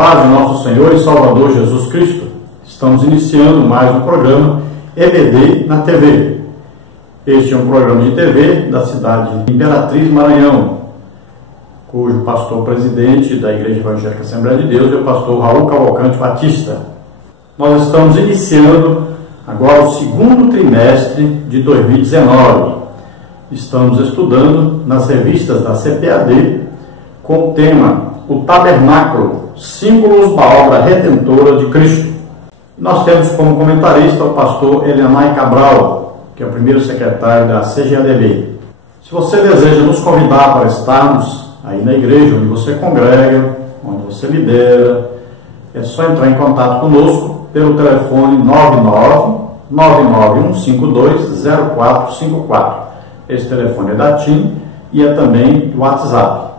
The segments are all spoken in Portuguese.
paz de nosso Senhor e Salvador Jesus Cristo. Estamos iniciando mais um programa EBD na TV. Este é um programa de TV da cidade de Imperatriz, Maranhão, cujo pastor-presidente da Igreja Evangélica Assembleia de Deus é o pastor Raul Cavalcante Batista. Nós estamos iniciando agora o segundo trimestre de 2019. Estamos estudando nas revistas da CPAD com o tema O Tabernáculo, símbolos da obra redentora de Cristo. Nós temos como comentarista o pastor Elianai Cabral, que é o primeiro secretário da CGADB. Se você deseja nos convidar para estarmos aí na igreja onde você congrega, onde você lidera, é só entrar em contato conosco pelo telefone 991520454. Esse telefone é da TIM e é também do WhatsApp.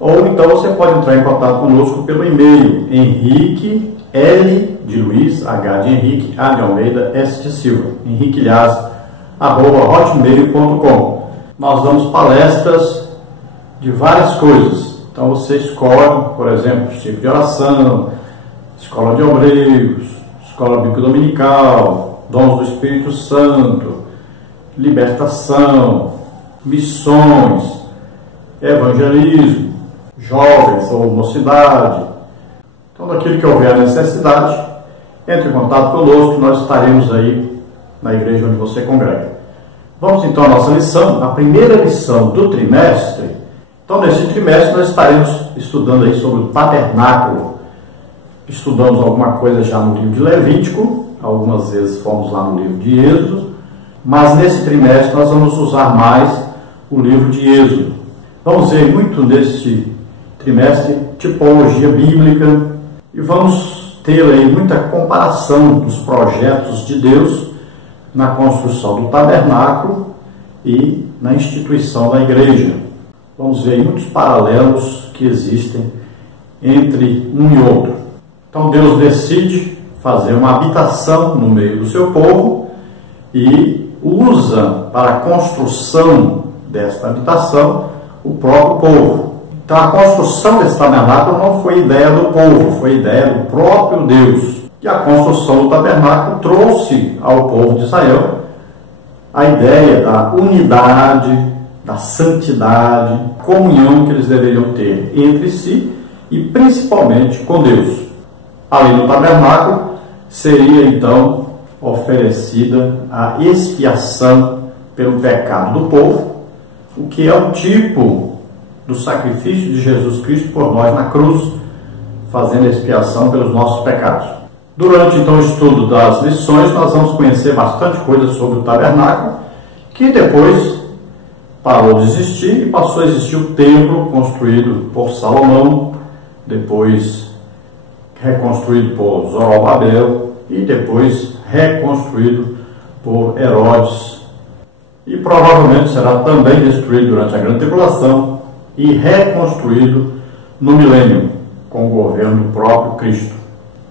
Ou então você pode entrar em contato conosco pelo e-mail Henrique L de Luiz, H de Henrique, A de Almeida, S de Silva, henriquelhaz@hotmail.com. Nós damos palestras de várias coisas. Então você escolhe, por exemplo, ciclo de oração, escola de obreiros, escola bíblica dominical, dons do Espírito Santo, libertação, missões, evangelismo, jovens ou mocidade. Então, daquilo que houver necessidade, entre em contato conosco, que nós estaremos aí na igreja onde você congrega. Vamos então à nossa lição, a primeira lição do trimestre. Então, nesse trimestre, nós estaremos estudando aí sobre o tabernáculo. Estudamos alguma coisa já no livro de Levítico, algumas vezes fomos lá no livro de Êxodo, mas nesse trimestre nós vamos usar mais o livro de Êxodo. Vamos ver muito nesse trimestre tipologia bíblica e vamos ter aí muita comparação dos projetos de Deus na construção do tabernáculo e na instituição da igreja. Vamos ver aí muitos paralelos que existem entre um e outro. Então Deus decide fazer uma habitação no meio do seu povo e usa para a construção desta habitação o próprio povo. Então a construção desse tabernáculo não foi ideia do povo, foi ideia do próprio Deus. E a construção do tabernáculo trouxe ao povo de Israel a ideia da unidade, da santidade, comunhão que eles deveriam ter entre si e principalmente com Deus. Além do tabernáculo, seria então oferecida a expiação pelo pecado do povo, o que é um tipo do sacrifício de Jesus Cristo por nós na cruz, fazendo expiação pelos nossos pecados. Durante então o estudo das lições, nós vamos conhecer bastante coisa sobre o tabernáculo, que depois parou de existir e passou a existir o templo construído por Salomão, depois reconstruído por Zorobabel e depois reconstruído por Herodes. E provavelmente será também destruído durante a Grande Tribulação e reconstruído no milênio, com o governo do próprio Cristo.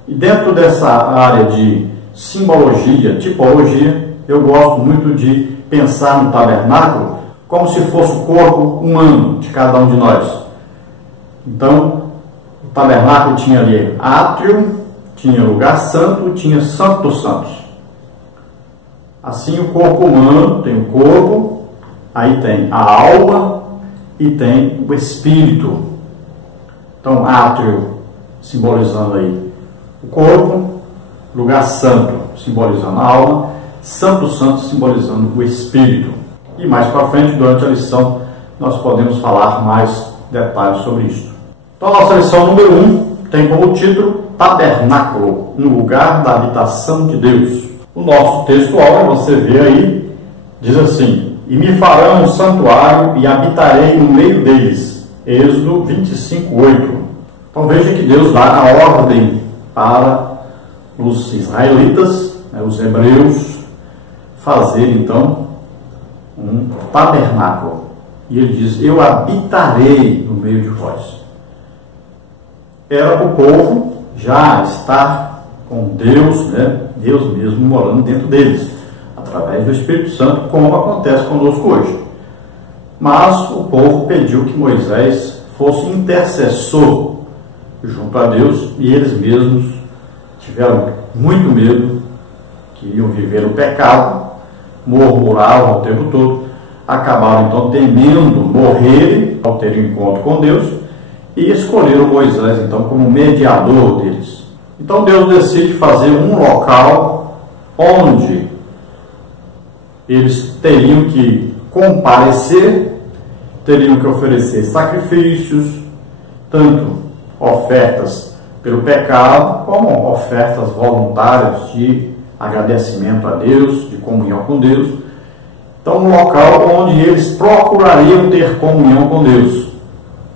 E dentro dessa área de simbologia, tipologia, eu gosto muito de pensar no tabernáculo como se fosse o corpo humano de cada um de nós. Então, o tabernáculo tinha ali átrio, tinha lugar santo, tinha santo dos santos. Assim, o corpo humano tem o corpo, aí tem a alma e tem o espírito. Então, átrio simbolizando aí o corpo, lugar santo simbolizando a alma, santo santo simbolizando o espírito. E mais para frente, durante a lição, nós podemos falar mais detalhes sobre isso. Então, a nossa lição número 1 tem como título Tabernáculo, um lugar da habitação de Deus. O nosso textual, você vê aí, diz assim: E me farão um santuário e habitarei no meio deles. Êxodo 25:8. Então veja que Deus dá a ordem para os israelitas, os hebreus, fazer então um tabernáculo. E ele diz: Eu habitarei no meio de vós. Era para o povo já estar com Deus, Deus mesmo morando dentro deles, através do Espírito Santo, como acontece conosco hoje. Mas o povo pediu que Moisés fosse intercessor junto a Deus, e eles mesmos tiveram muito medo, que iam viver o pecado, murmuravam o tempo todo, acabaram então temendo morrer ao ter encontro com Deus, e escolheram Moisés então como mediador deles. Então Deus decide fazer um local onde eles teriam que comparecer, teriam que oferecer sacrifícios, tanto ofertas pelo pecado, como ofertas voluntárias de agradecimento a Deus, de comunhão com Deus. Então, um local onde eles procurariam ter comunhão com Deus,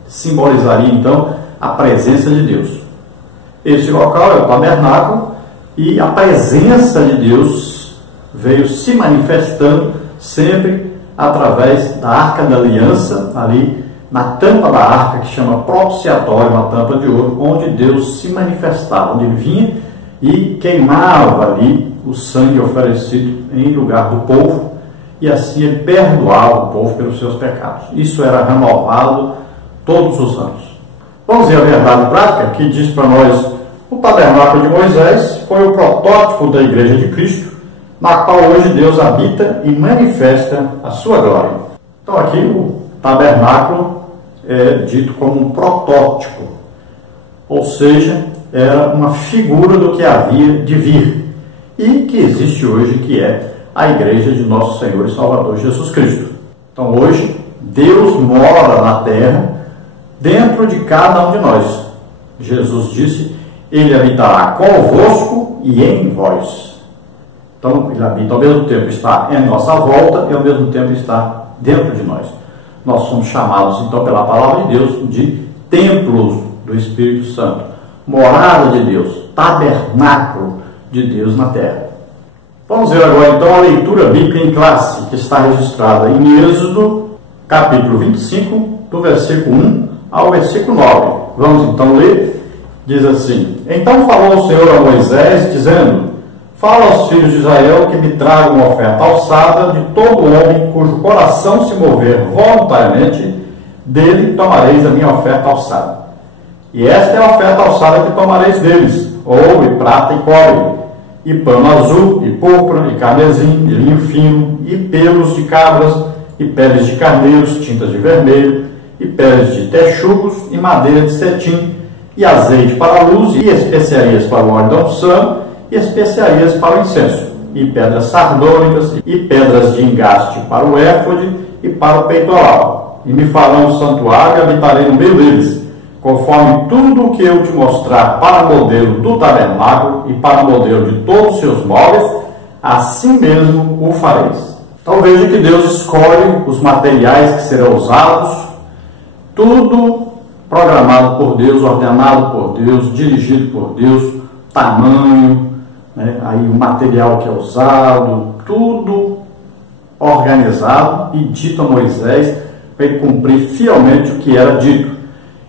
simbolizaria então a presença de Deus. Esse local é o tabernáculo, e a presença de Deus veio se manifestando sempre através da Arca da Aliança, ali na tampa da arca, que chama propiciatório, uma tampa de ouro, onde Deus se manifestava, onde ele vinha e queimava ali o sangue oferecido em lugar do povo, e assim ele perdoava o povo pelos seus pecados. Isso era renovado todos os anos. Vamos ver a verdade prática, que diz para nós: o tabernáculo de Moisés foi o protótipo da Igreja de Cristo, na qual hoje Deus habita e manifesta a sua glória. Então aqui o tabernáculo é dito como um protótipo, ou seja, era uma figura do que havia de vir e que existe hoje, que é a Igreja de Nosso Senhor e Salvador Jesus Cristo. Então hoje Deus mora na terra dentro de cada um de nós. Jesus disse: Ele habitará convosco e em vós. Então ele habita, ao mesmo tempo está em nossa volta e ao mesmo tempo está dentro de nós. Nós somos chamados então pela palavra de Deus de templos do Espírito Santo, morada de Deus, tabernáculo de Deus na terra. Vamos ver agora então a leitura bíblica em classe, que está registrada em Êxodo, capítulo 25, do versículo 1 ao versículo 9. Vamos então ler. Diz assim: Então falou o Senhor a Moisés, dizendo: Fala aos filhos de Israel que me tragam uma oferta alçada de todo homem cujo coração se mover voluntariamente, dele tomareis a minha oferta alçada. E esta é a oferta alçada que tomareis deles: ouro e prata e cobre, e pano azul, e púrpura, e carmesim, e linho fino, e pelos de cabras, e peles de carneiros, tintas de vermelho, e peles de texugos, e madeira de cetim, e azeite para a luz, e especiarias para o óleo da unção, e especiarias para o incenso, e pedras sardônicas, e pedras de engaste para o éfode e para o peitoral. E me farão um santuário, e habitarei no meio deles, conforme tudo o que eu te mostrar para modelo do tabernáculo e para modelo de todos os seus móveis, assim mesmo o fareis. Então veja que Deus escolhe os materiais que serão usados, tudo programado por Deus, ordenado por Deus, dirigido por Deus, tamanho, né? Aí o material que é usado, tudo organizado e dito a Moisés para ele cumprir fielmente o que era dito.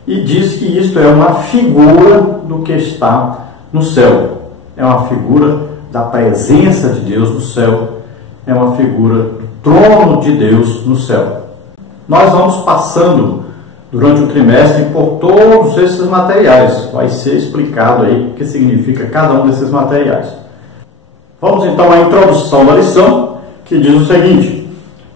E diz que isto é uma figura do que está no céu, é uma figura da presença de Deus no céu, é uma figura do trono de Deus no céu. Nós vamos passando durante o trimestre por todos esses materiais. Vai ser explicado aí o que significa cada um desses materiais. Vamos então à introdução da lição, que diz o seguinte: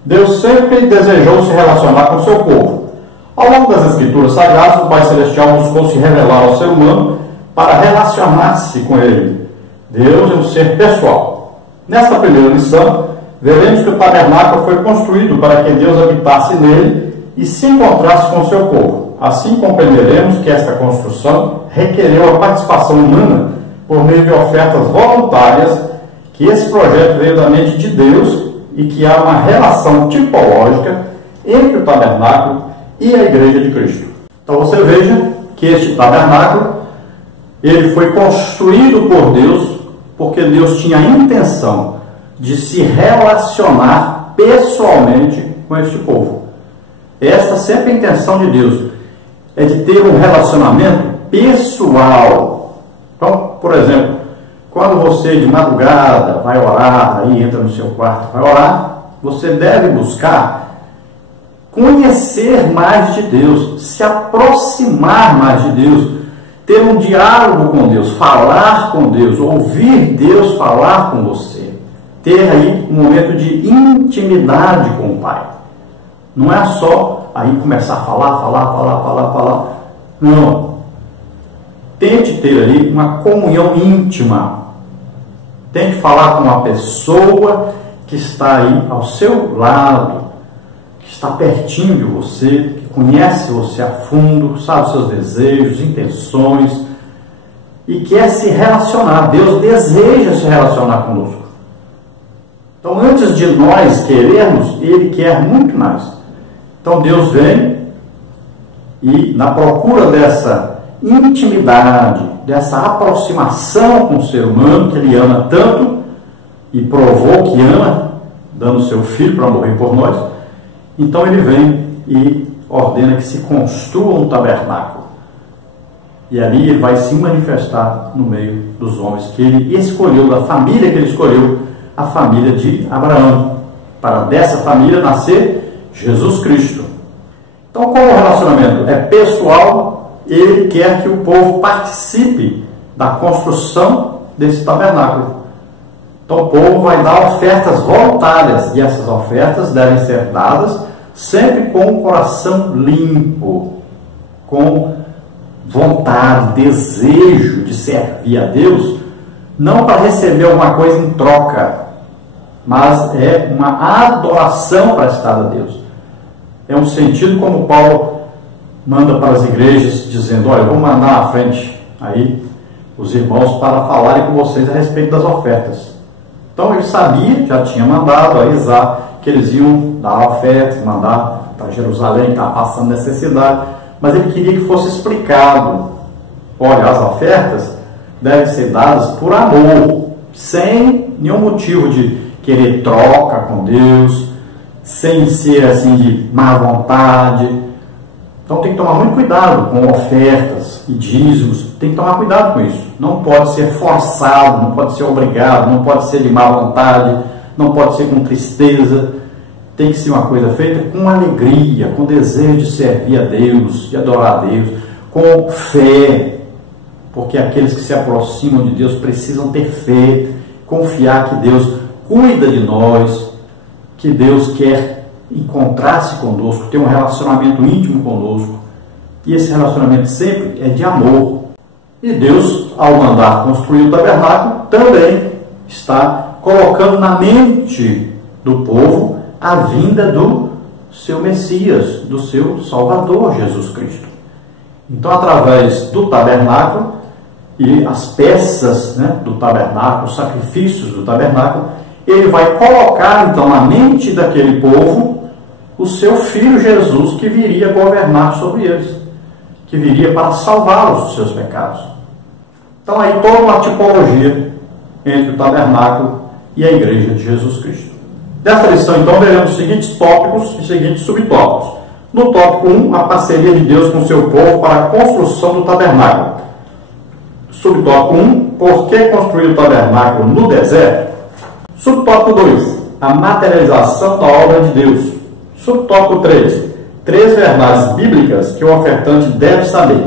Deus sempre desejou se relacionar com o seu povo. Ao longo das Escrituras Sagradas, o Pai Celestial buscou se revelar ao ser humano para relacionar-se com ele. Deus é um ser pessoal. Nesta primeira lição, veremos que o tabernáculo foi construído para que Deus habitasse nele e se encontrasse com o seu povo. Assim compreenderemos que esta construção requereu a participação humana por meio de ofertas voluntárias, que esse projeto veio da mente de Deus e que há uma relação tipológica entre o tabernáculo e a Igreja de Cristo. Então você veja que este tabernáculo, ele foi construído por Deus, porque Deus tinha a intenção de se relacionar pessoalmente com este povo. Esta sempre é a intenção de Deus, é de ter um relacionamento pessoal. Então, por exemplo, quando você de madrugada vai orar, aí entra no seu quarto, vai orar, você deve buscar conhecer mais de Deus, se aproximar mais de Deus, ter um diálogo com Deus, falar com Deus, ouvir Deus falar com você, ter aí um momento de intimidade com o Pai. Não é só aí começar a falar. Não. Tente ter ali uma comunhão íntima. Tente falar com uma pessoa que está aí ao seu lado, que está pertinho de você, que conhece você a fundo, sabe os seus desejos, intenções e quer se relacionar. Deus deseja se relacionar conosco. Então, antes de nós querermos, Ele quer muito mais. Então, Deus vem e, na procura dessa intimidade, dessa aproximação com o ser humano, que Ele ama tanto e provou que ama, dando seu Filho para morrer por nós, então Ele vem e ordena que se construa um tabernáculo. E ali Ele vai se manifestar no meio dos homens que Ele escolheu, da família que Ele escolheu, a família de Abraão, para dessa família nascer Jesus Cristo. Então, como o relacionamento é pessoal, Ele quer que o povo participe da construção desse tabernáculo. Então, o povo vai dar ofertas voluntárias, e essas ofertas devem ser dadas sempre com o coração limpo, com vontade, desejo de servir a Deus, não para receber alguma coisa em troca, mas é uma adoração prestada a Deus. É um sentido como Paulo manda para as igrejas, dizendo: olha, eu vou mandar à frente aí os irmãos para falarem com vocês a respeito das ofertas. Então ele sabia, já tinha mandado avisar que eles iam dar ofertas, mandar para Jerusalém, estava passando necessidade, mas ele queria que fosse explicado: olha, as ofertas devem ser dadas por amor, sem nenhum motivo de querer troca com Deus, sem ser assim de má vontade. Então tem que tomar muito cuidado com ofertas e dízimos, tem que tomar cuidado com isso. Não pode ser forçado, não pode ser obrigado, não pode ser de má vontade, não pode ser com tristeza. Tem que ser uma coisa feita com alegria, com desejo de servir a Deus, de adorar a Deus, com fé, porque aqueles que se aproximam de Deus precisam ter fé, confiar que Deus cuida de nós, que Deus quer encontrar-se conosco, ter um relacionamento íntimo conosco, e esse relacionamento sempre é de amor. E Deus, ao mandar construir o tabernáculo, também está colocando na mente do povo a vinda do seu Messias, do seu Salvador, Jesus Cristo. Então, através do tabernáculo e as peças, do tabernáculo, os sacrifícios do tabernáculo, Ele vai colocar então na mente daquele povo o seu Filho Jesus, que viria governar sobre eles, que viria para salvá-los dos seus pecados. Então aí toda uma tipologia entre o tabernáculo e a igreja de Jesus Cristo. Nesta lição então veremos os seguintes tópicos e os seguintes subtópicos. No tópico 1, a parceria de Deus com o seu povo para a construção do tabernáculo. Subtópico 1, por que construir o tabernáculo no deserto? Subtópico 2, a materialização da obra de Deus. Subtópico 3, 3 verdades bíblicas que o ofertante deve saber.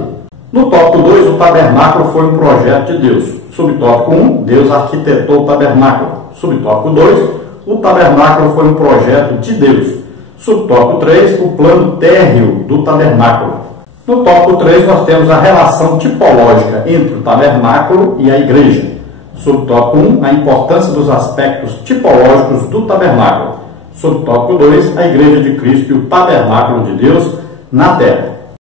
No tópico 2, o tabernáculo foi um projeto de Deus. Subtópico 1, Deus arquitetou o tabernáculo. Subtópico 2, o tabernáculo foi um projeto de Deus. Subtópico 3, o plano térreo do tabernáculo. No tópico 3, nós temos a relação tipológica entre o tabernáculo e a igreja. Subtópico 1, a importância dos aspectos tipológicos do tabernáculo. Subtópico 2, a igreja de Cristo e o tabernáculo de Deus na terra.